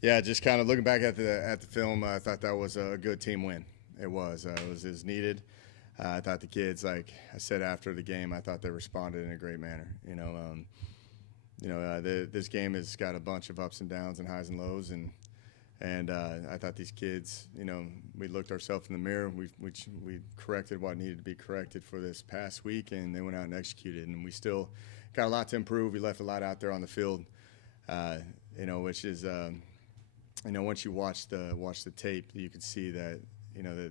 Yeah, just kind of looking back at the film, I thought that was a good team win. It was needed. I thought the kids, like I said after the game, I thought they responded in a great manner. This game has got a bunch of ups and downs and highs and lows, and I thought these kids, we looked ourselves in the mirror. We corrected what needed to be corrected for this past week, and they went out and executed. And we still got a lot to improve. We left a lot out there on the field, which is, once you watch the tape, you can see that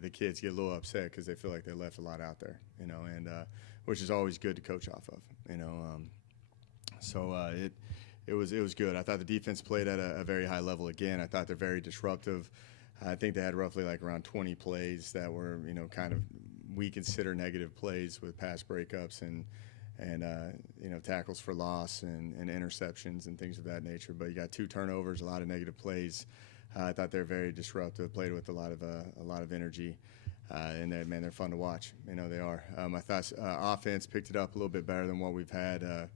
the kids get a little upset because they feel like they left a lot out there, and which is always good to coach off of, it was good. I thought the defense played at a very high level again. I thought they're very disruptive. I think they had roughly like around 20 plays that were, kind of we consider negative plays with pass breakups and tackles for loss and interceptions and things of that nature. But you got 2 turnovers, a lot of negative plays. I thought they're very disruptive. Played with a lot of energy, and they're fun to watch. They are. I thought offense picked it up a little bit better than what we've had.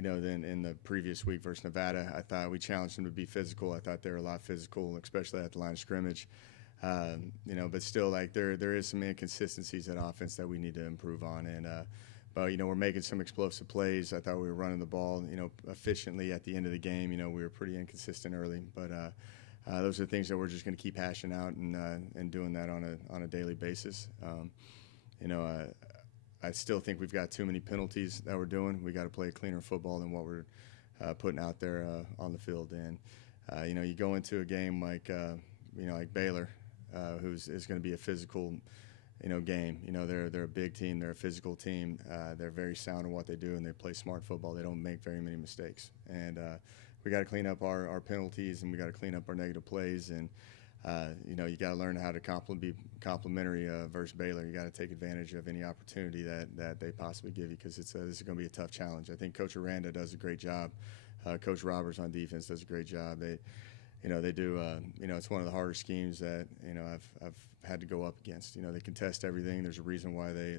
Than in the previous week versus Nevada. I thought we challenged them to be physical. I thought they were a lot physical, especially at the line of scrimmage. But still, like there is some inconsistencies at offense that we need to improve on. But we're making some explosive plays. I thought we were running the ball, efficiently at the end of the game. We were pretty inconsistent early, but those are things that we're just going to keep hashing out and doing that on a daily basis. I still think we've got too many penalties that we're doing. We got to play cleaner football than what we're putting out there on the field. And you go into a game like like Baylor, is going to be a physical game. They're a big team. They're a physical team. They're very sound in what they do, and they play smart football. They don't make very many mistakes. And we got to clean up our penalties, and we got to clean up our negative plays. And you got to learn how to be complimentary versus Baylor. You got to take advantage of any opportunity that they possibly give you, because this is going to be a tough challenge. I think Coach Aranda does a great job. Coach Roberts on defense does a great job. They do. It's one of the harder schemes that I've had to go up against. They contest everything. There's a reason why they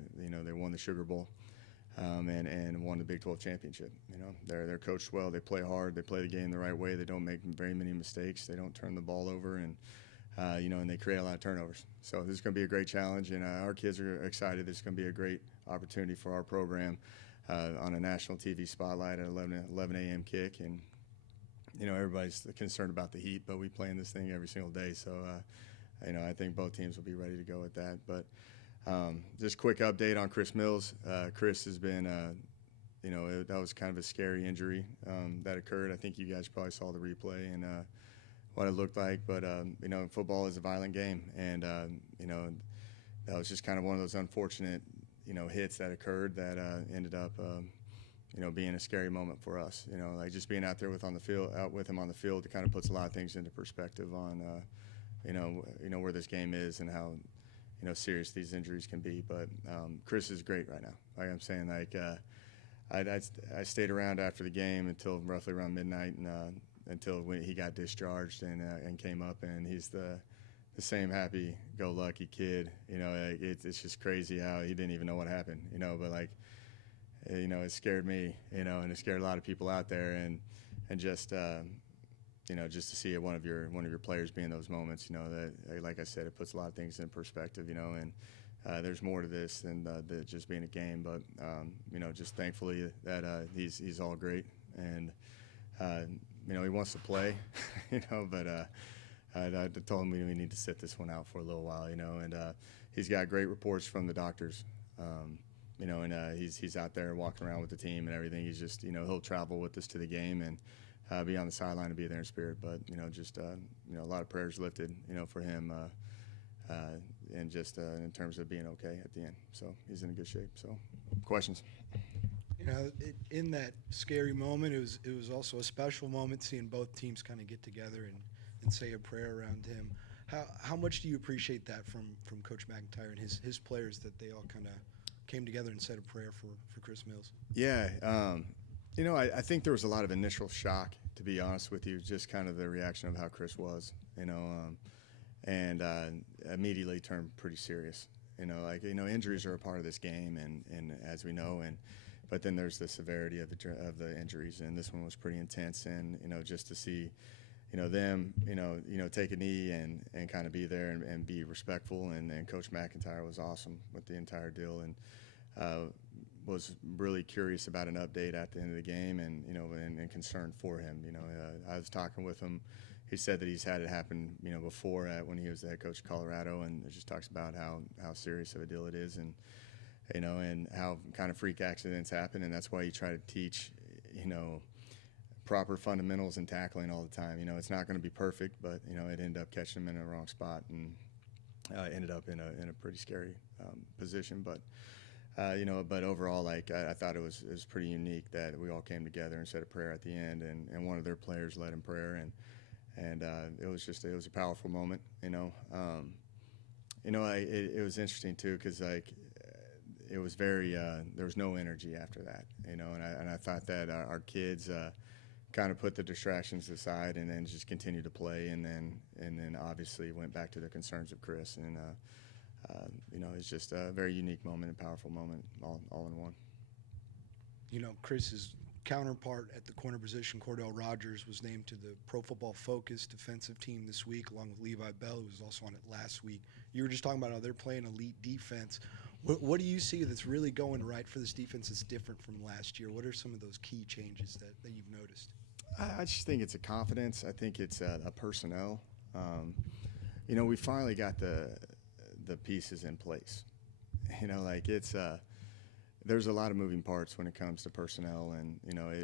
won the Sugar Bowl, and won the Big 12 championship. They're coached well. They play hard. They play the game the right way. They don't make very many mistakes. They don't turn the ball over, and they create a lot of turnovers. So this is going to be a great challenge, and our kids are excited. This is going to be a great opportunity for our program on a national TV spotlight at 11 a.m. kick, and everybody's concerned about the heat, but we play in this thing every single day. So, I think both teams will be ready to go with that. But just quick update on Chris Mills. Chris has been, that was kind of a scary injury that occurred. I think you guys probably saw the replay and what it looked like. But, football is a violent game. And, that was just kind of one of those unfortunate, hits that occurred that ended up being a scary moment for us. Like just being out with him on the field, it kind of puts a lot of things into perspective on, where this game is and how, serious these injuries can be. But Chris is great right now. Like I'm saying, I stayed around after the game until roughly around midnight, and until when he got discharged and came up, and he's the same happy-go-lucky kid. It's just crazy how he didn't even know what happened. But it scared me, and it scared a lot of people out there, and just just to see one of your players be in those moments, that, like I said, it puts a lot of things in perspective, and there's more to this than just being a game. But just thankfully that he's all great, and he wants to play, but I told him we need to sit this one out for a little while, and he's got great reports from the doctors. And he's out there walking around with the team and everything. He's just, he'll travel with us to the game and be on the sideline and be there in spirit. But, a lot of prayers lifted, for him and just in terms of being okay at the end. So he's in good shape. So questions? In that scary moment, it was also a special moment seeing both teams kind of get together and say a prayer around him. How much do you appreciate that from Coach McIntyre and his players, that they all kind of came together and said a prayer for Chris Mills? Yeah, I think there was a lot of initial shock, to be honest with you, just kind of the reaction of how Chris was, and immediately turned pretty serious. Injuries are a part of this game, and as we know, but then there's the severity of the injuries, and this one was pretty intense, and just to see, them, take a knee and kind of be there and be respectful. And Coach McIntyre was awesome with the entire deal, and was really curious about an update at the end of the game, and and concerned for him. I was talking with him. He said that he's had it happen, before when he was the head coach of Colorado, and it just talks about how serious of a deal it is, and and how kind of freak accidents happen, and that's why you try to teach, proper fundamentals and tackling all the time. It's not going to be perfect, but it ended up catching him in the wrong spot, and ended up in a pretty scary position, but. But overall, like I thought it was pretty unique that we all came together and said a prayer at the end, and one of their players led in prayer, and it was a powerful moment. It was interesting too, because it was very there was no energy after that, and I thought that our kids kind of put the distractions aside and then just continued to play, and then obviously went back to the concerns of Chris, and it's just a very unique moment and powerful moment all in one. Chris's counterpart at the corner position, Cordell Rogers, was named to the Pro Football Focus defensive team this week, along with Levi Bell, who was also on it last week. You were just talking about how they're playing elite defense. What do you see that's really going right for this defense that's different from last year? What are some of those key changes that you've noticed? I just think it's a confidence. I think it's a personnel. We finally got the pieces in place. There's a lot of moving parts when it comes to personnel, and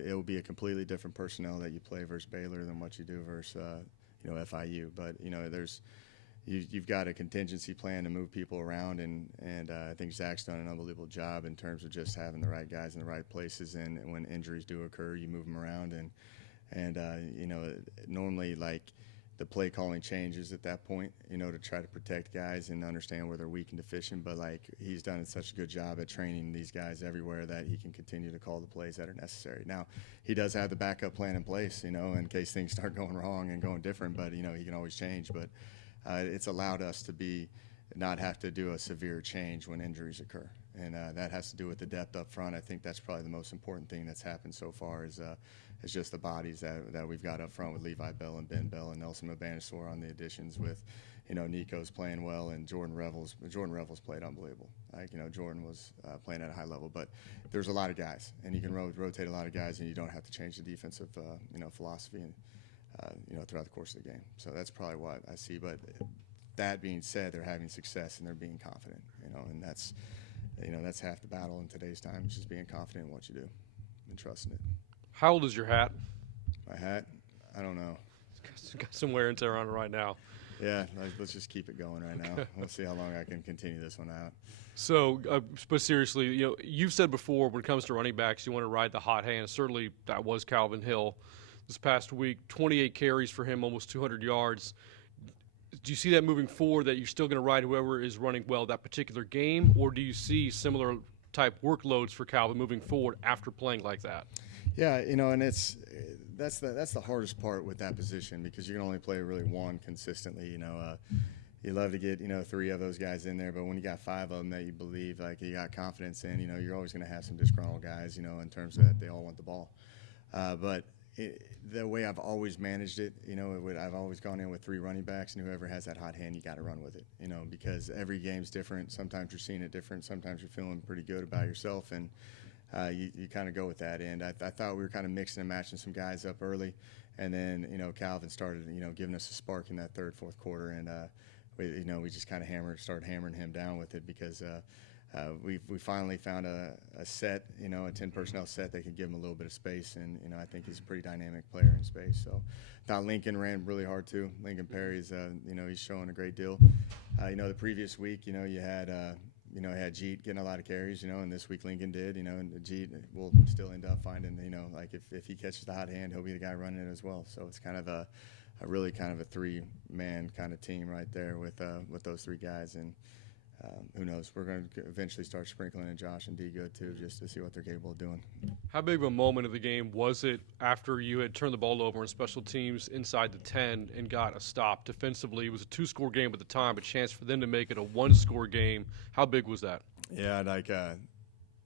it will be a completely different personnel that you play versus Baylor than what you do versus FIU. But you've got a contingency plan to move people around, and I think Zach's done an unbelievable job in terms of just having the right guys in the right places, and when injuries do occur, you move them around, and normally the play calling changes at that point, to try to protect guys and understand where they're weak and deficient. But he's done such a good job at training these guys everywhere that he can continue to call the plays that are necessary. Now, he does have the backup plan in place, in case things start going wrong and going different. But he can always change. But it's allowed us to not have to do a severe change when injuries occur, and that has to do with the depth up front. I think that's probably the most important thing that's happened so far is just the bodies that we've got up front with Levi Bell and Ben Bell and Nelson Mbanasor on the additions with, Nico's playing well, and Jordan Revels played unbelievable. Jordan was playing at a high level, but there's a lot of guys, and you can rotate a lot of guys, and you don't have to change the defensive, philosophy and, throughout the course of the game. So that's probably what I see. But that being said, they're having success and they're being confident, and that's half the battle in today's time, is just being confident in what you do and trusting it. How old is your hat? My hat? I don't know. It's got some wear and tear on it right now. Yeah, let's just keep it going right now. We'll see how long I can continue this one out. So, but seriously, you've said before when it comes to running backs, you want to ride the hot hand. Certainly, that was Calvin Hill this past week. 28 carries for him, almost 200 yards. Do you see that moving forward, that you're still going to ride whoever is running well that particular game, or do you see similar type workloads for Calvin moving forward after playing like that? Yeah, and that's the hardest part with that position, because you can only play really one consistently. You love to get 3 of those guys in there, but when you got 5 of them that you believe you got confidence in, you're always going to have some disgruntled guys, in terms of that they all want the ball. But the way I've always managed it, I've always gone in with 3 running backs, and whoever has that hot hand, you got to run with it, because every game's different. Sometimes you're seeing it different. Sometimes you're feeling pretty good about yourself, and you kind of go with that. And I thought we were kind of mixing and matching some guys up early, and then Calvin started giving us a spark in that third, fourth quarter, and we just kind of started hammering him down with it, because we finally found a set, a 10 personnel set that could give him a little bit of space, and I think he's a pretty dynamic player in space. So I thought Lincoln ran really hard too. Lincoln Perry's he's showing a great deal. The previous week you had Jeet getting a lot of carries, and this week Lincoln did, and Jeet will still end up finding, if he catches the hot hand, he'll be the guy running it as well. So it's kind of a really kind of a 3-man kind of team right there with those 3 guys, and who knows, we're going to eventually start sprinkling in Josh and D Good too, just to see what they're capable of doing. How big of a moment of the game was it after you had turned the ball over in special teams inside the 10 and got a stop defensively? It was a 2-score game at the time, a chance for them to make it a 1-score game. How big was that? Yeah,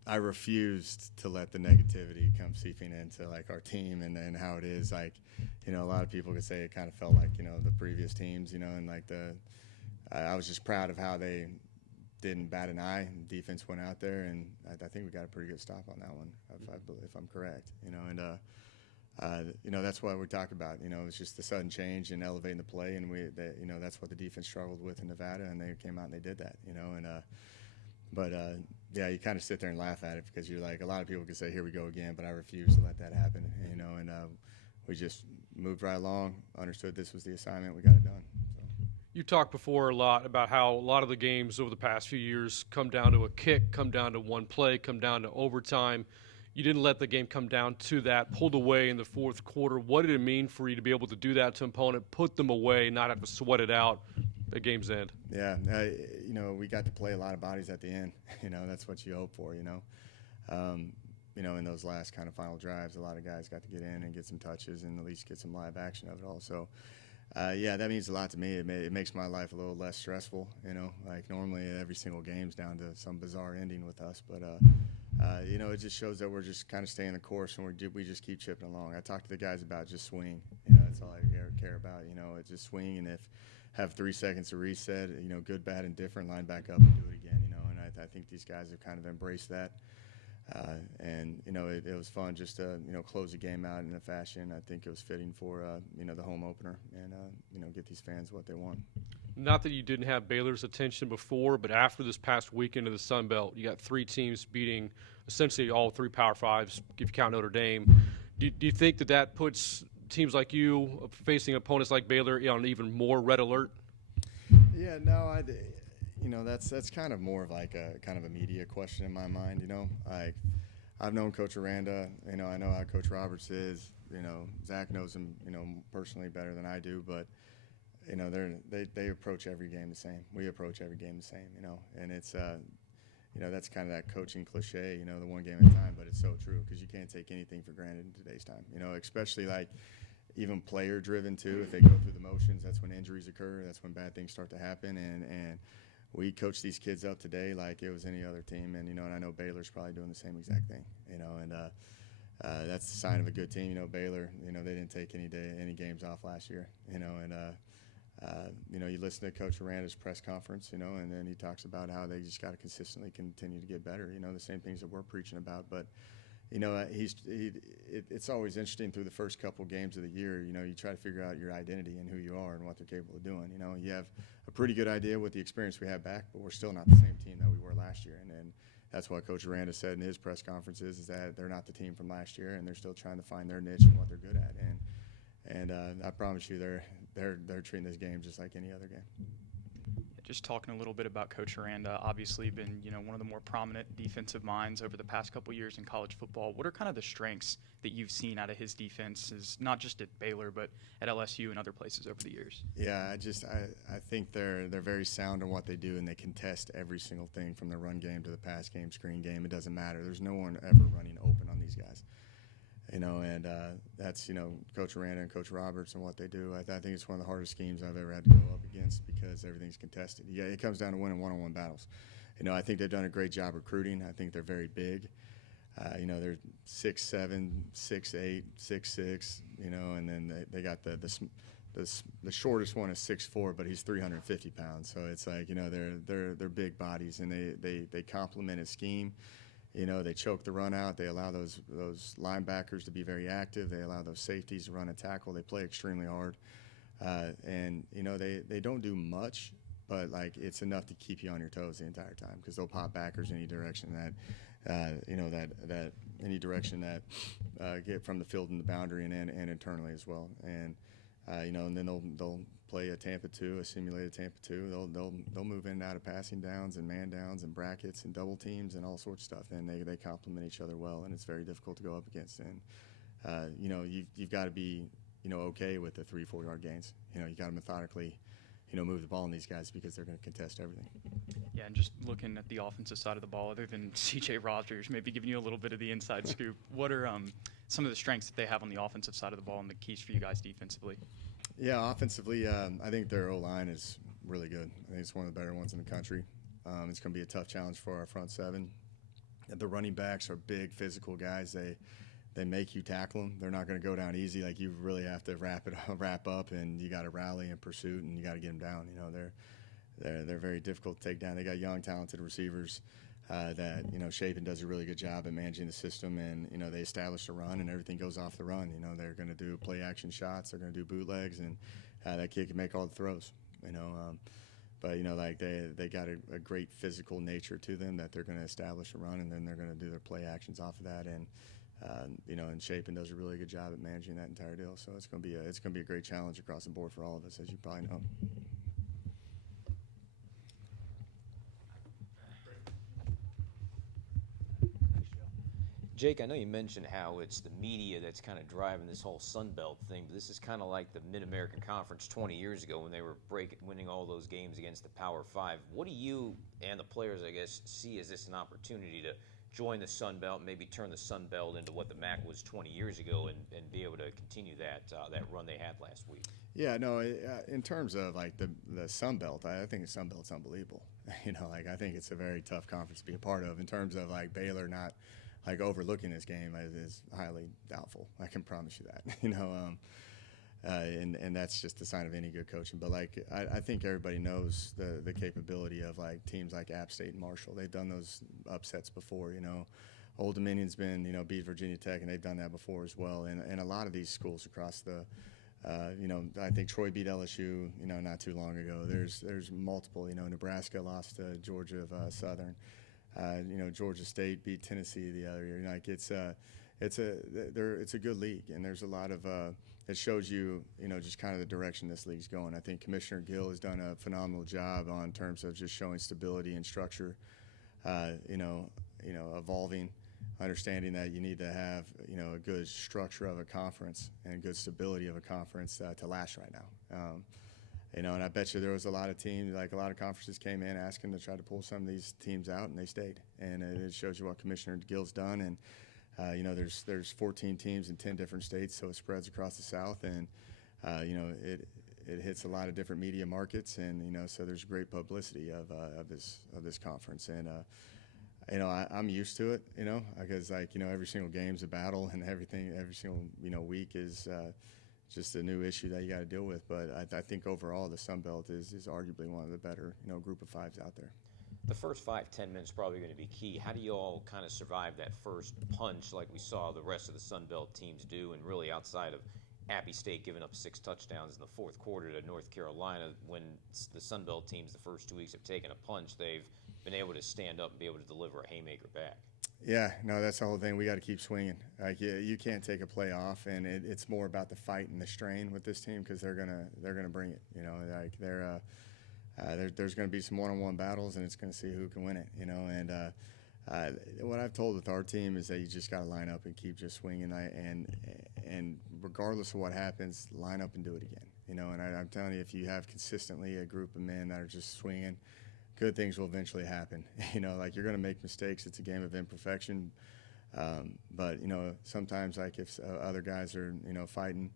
I refused to let the negativity come seeping into like our team and how it is. Like, you know, a lot of people could say it kind of felt like, you know, the previous teams, you know, and like I was just proud of how they didn't bat an eye. Defense went out there, and I think we got a pretty good stop on that one, if I'm correct, you know, and you know, that's what we talk about. You know, it's just the sudden change and elevating the play, and you know, that's what the defense struggled with in Nevada, and they came out and they did that. You know, and but yeah, you kind of sit there and laugh at it because you're like, a lot of people can say, "Here we go again," but I refuse to let that happen. You know, and we just moved right along, understood this was the assignment, we got it done. So. You talked before a lot about how a lot of the games over the past few years come down to a kick, come down to one play, come down to overtime. You didn't let the game come down to that, pulled away in the fourth quarter. What did it mean for you to be able to do that to an opponent, put them away, not have to sweat it out at game's end? Yeah, you know, we got to play a lot of bodies at the end. You know, that's what you hope for, you know. You know, in those last kind of final drives, a lot of guys got to get in and get some touches and at least get some live action of it all. So, yeah, that means a lot to me. It makes my life a little less stressful, you know. Like normally every single game's down to some bizarre ending with us. But, you know, it just shows that we're just kind of staying the course and we just keep chipping along. I talked to the guys about just swing. You know, that's all I care about. You know, it's just swing, and if have 3 seconds to reset, you know, good, bad, and different, line back up and do it again, you know. And I think these guys have kind of embraced that. And, you know, it was fun just to, you know, close the game out in a fashion. I think it was fitting for, you know, the home opener and, you know, get these fans what they want. Not that you didn't have Baylor's attention before, but after this past weekend of the Sun Belt, you got 3 teams beating essentially all 3 Power Fives, if you count Notre Dame. Do you think that puts teams like you facing opponents like Baylor on even more red alert? Yeah, no, you know, that's kind of more of like a kind of a media question in my mind, you know. Like, I've known Coach Aranda, you know, I know how Coach Roberts is, you know, Zach knows him, you know, personally better than I do, but, you know, they approach every game the same. We approach every game the same, you know, and it's, you know, that's kind of that coaching cliche, you know, the one game at a time, but it's so true because you can't take anything for granted in today's time, you know, especially like even player driven too. If they go through the motions, that's when injuries occur, that's when bad things start to happen, and we coach these kids up today like it was any other team, and, you know, and I know Baylor's probably doing the same exact thing, you know, and that's the sign of a good team. You know, Baylor, you know, they didn't take any games off last year, you know, and you know, you listen to Coach Aranda's press conference, you know, and then he talks about how they just got to consistently continue to get better, you know, the same things that we're preaching about. But, you know, it's always interesting through the first couple games of the year, you know, you try to figure out your identity and who you are and what they're capable of doing. You know, you have a pretty good idea with the experience we have back, but we're still not the same team that we were last year. And that's what Coach Aranda said in his press conferences, is that they're not the team from last year, and they're still trying to find their niche and what they're good at. And I promise you, they're treating this game just like any other game. Just talking a little bit about Coach Aranda, obviously been, you know, one of the more prominent defensive minds over the past couple years in college football. What are kind of the strengths that you've seen out of his defenses, not just at Baylor, but at LSU and other places over the years? Yeah, I think they're very sound in what they do, and they contest every single thing from the run game to the pass game, screen game. It doesn't matter. There's no one ever running open on these guys. You know, and that's, you know, Coach Aranda and Coach Roberts and what they do. I think it's one of the hardest schemes I've ever had to go up against because everything's contested. Yeah, it comes down to winning one-on-one battles. You know, I think they've done a great job recruiting. I think they're very big. You know, they're 6'7", 6'8", 6'6", you know, and then they got the shortest one is 6'4", but he's 350 pounds. So it's like, you know, they're big bodies, and they complement his scheme. You know, they choke the run out. They allow those linebackers to be very active. They allow those safeties to run a tackle. They play extremely hard. And, you know, they don't do much, but, like, it's enough to keep you on your toes the entire time because they'll pop backers any direction you know, that any direction that get from the field and the boundary and internally as well. And, you know, and then they'll play a Tampa 2, a simulated Tampa 2. They'll move in and out of passing downs and man downs and brackets and double teams and all sorts of stuff. And they complement each other well, and it's very difficult to go up against. And you know, you've got to be, you know, okay with the 3-4 yard gains. You know, you got to methodically, you know, move the ball on these guys because they're going to contest everything. Yeah, and just looking at the offensive side of the ball, other than C.J. Rogers, maybe giving you a little bit of the inside scoop, what are some of the strengths that they have on the offensive side of the ball and the keys for you guys defensively? Yeah, offensively, I think their O-line is really good. I think it's one of the better ones in the country. It's going to be a tough challenge for our front seven. The running backs are big, physical guys. They make you tackle them. They're not going to go down easy. Like, you really have to wrap up, and you got to rally and pursuit, and you got to get them down. You know, they're very difficult to take down. They got young, talented receivers that, you know, Chapin does a really good job at managing the system, and, you know, they establish a run, and everything goes off the run. You know, they're going to do play action shots. They're going to do bootlegs, and that kid can make all the throws. You know, but, you know, like, they got a great physical nature to them that they're going to establish a run, and then they're going to do their play actions off of that. And you know, and Chapin does a really good job at managing that entire deal. So it's going to be a great challenge across the board for all of us, as you probably know. Jake, I know you mentioned how it's the media that's kind of driving this whole Sun Belt thing, but this is kind of like the Mid-American Conference 20 years ago when they were winning all those games against the Power Five. What do you and the players, I guess, see as this an opportunity to join the Sun Belt, maybe turn the Sun Belt into what the MAC was 20 years ago, and be able to continue that run they had last week? Yeah, no, in terms of like the Sun Belt, I think the Sun Belt's unbelievable. You know, like, I think it's a very tough conference to be a part of. In terms of like Baylor not like overlooking this game is highly doubtful. I can promise you that. You know, and that's just a sign of any good coaching. But like, I think everybody knows the capability of like teams like App State and Marshall. They've done those upsets before. You know, Old Dominion's been, you know, beat Virginia Tech, and they've done that before as well. And a lot of these schools across the you know, I think Troy beat LSU, you know, not too long ago. There's multiple. You know, Nebraska lost to Georgia Southern. You know, Georgia State beat Tennessee the other year. You know, like, it's a good league, and there's a lot of it shows you, you know, just kind of the direction this league's going. I think Commissioner Gill has done a phenomenal job on terms of just showing stability and structure. You know, evolving, understanding that you need to have, you know, a good structure of a conference and good stability of a conference to last right now. You know, and I bet you there was a lot of teams, like a lot of conferences came in asking to try to pull some of these teams out, and they stayed. And it shows you what Commissioner Gill's done. And, you know, there's 14 teams in 10 different states, so it spreads across the South. And, you know, it hits a lot of different media markets. And, you know, so there's great publicity of this conference. And, you know, I'm used to it, you know, because, like, you know, every single game's a battle, and every single, you know, week is just a new issue that you got to deal with. But I think overall the Sun Belt is arguably one of the better, you know, group of fives out there. The first 5-10 minutes probably going to be key. How do you all kind of survive that first punch like we saw the rest of the Sun Belt teams do, and really outside of Appy State giving up 6 touchdowns in the fourth quarter to North Carolina? When the Sun Belt teams the first 2 weeks have taken a punch, they've been able to stand up and be able to deliver a haymaker back. Yeah, no, that's the whole thing. We got to keep swinging. Like, you can't take a play off, and it's more about the fight and the strain with this team, because they're gonna bring it. You know, like there's going to be some one-on-one battles, and it's going to see who can win it. You know, and what I've told with our team is that you just got to line up and keep just swinging, and regardless of what happens, line up and do it again. You know, and I'm telling you, if you have consistently a group of men that are just swinging, good things will eventually happen. You know, like, you're going to make mistakes. It's a game of imperfection. But, you know, sometimes, like, if other guys are, you know, fighting,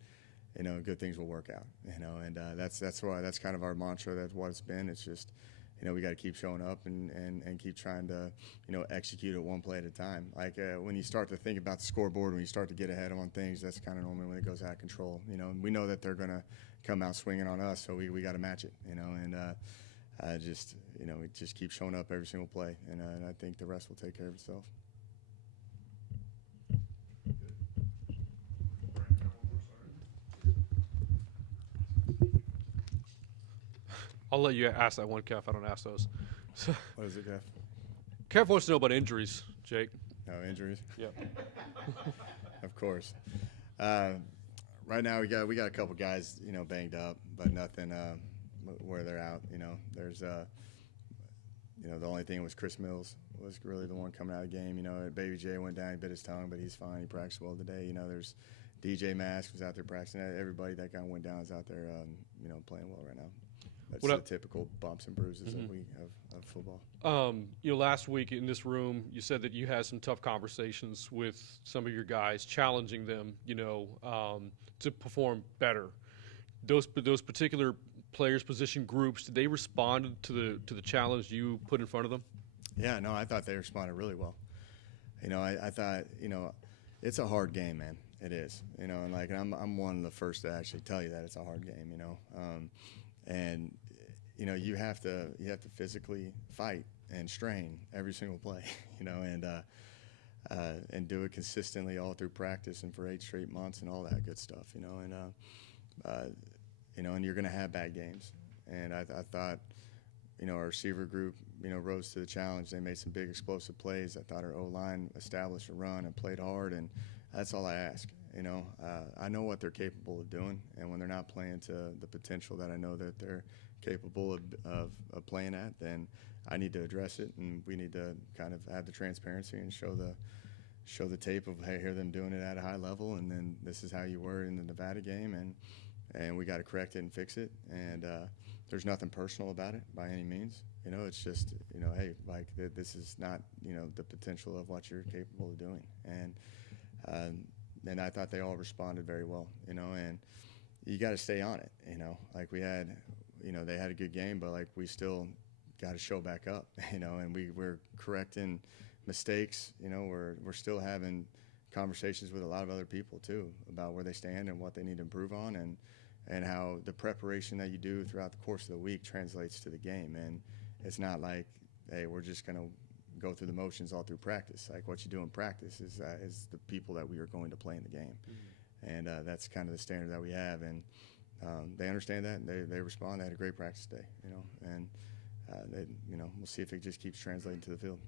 you know, good things will work out, you know, and that's why that's kind of our mantra. That's what it's been. It's just, you know, we got to keep showing up and keep trying to, you know, execute it one play at a time. Like, when you start to think about the scoreboard, when you start to get ahead on things, that's kind of normally when it goes out of control, you know, and we know that they're going to come out swinging on us, so we got to match it, you know, and just, you know, we just keep showing up every single play, and I think the rest will take care of itself. I'll let you ask that one, Kev. I don't ask those. So, What is it, Jeff? Kev wants to know about injuries, Jake. No injuries? Yep. Of course. Right now we got a couple guys, you know, banged up, but nothing where they're out. You know, there's you know, the only thing was Chris Mills was really the one coming out of the game. You know, Baby J went down, he bit his tongue, but he's fine. He practiced well today. You know, there's DJ Mask was out there practicing. Everybody that kind of went down is out there, you know, playing well right now. That's the typical bumps and bruises that we have of football. You know, last week in this room, you said that you had some tough conversations with some of your guys, challenging them, you know, to perform better. Those particular players, position groups, did they respond to the challenge you put in front of them? Yeah, no, I thought they responded really well. I thought, it's a hard game, man. It is, and like I'm one of the first to actually tell you that it's a hard game, and you have to physically fight and strain every single play, and do it consistently all through practice and for 8 straight months and all that good stuff, and you're going to have bad games. And I thought, our receiver group, rose to the challenge. They made some big explosive plays. I thought our O-line established a run and played hard, and that's all I ask. I know what they're capable of doing, and when they're not playing to the potential that I know that they're capable of playing at, then I need to address it, and we need to kind of have the transparency and show the tape of, hey, hear them doing it at a high level, and then this is how you were in the Nevada game, and we got to correct it and fix it. And there's nothing personal about it by any means. It's just, hey, like this is not, the potential of what you're capable of doing. And I thought they all responded very well, and you got to stay on it, like we had, they had a good game, but like we still got to show back up, and we're correcting mistakes, we're still having conversations with a lot of other people too about where they stand and what they need to improve on, and how the preparation that you do throughout the course of the week translates to the game. And it's not like, hey, we're just going to go through the motions all through practice. Like what you do in practice is the people that we are going to play in the game. Mm-hmm. And that's kind of the standard that we have. And they understand that, and they respond. They had a great practice day, and we'll see if it just keeps translating to the field.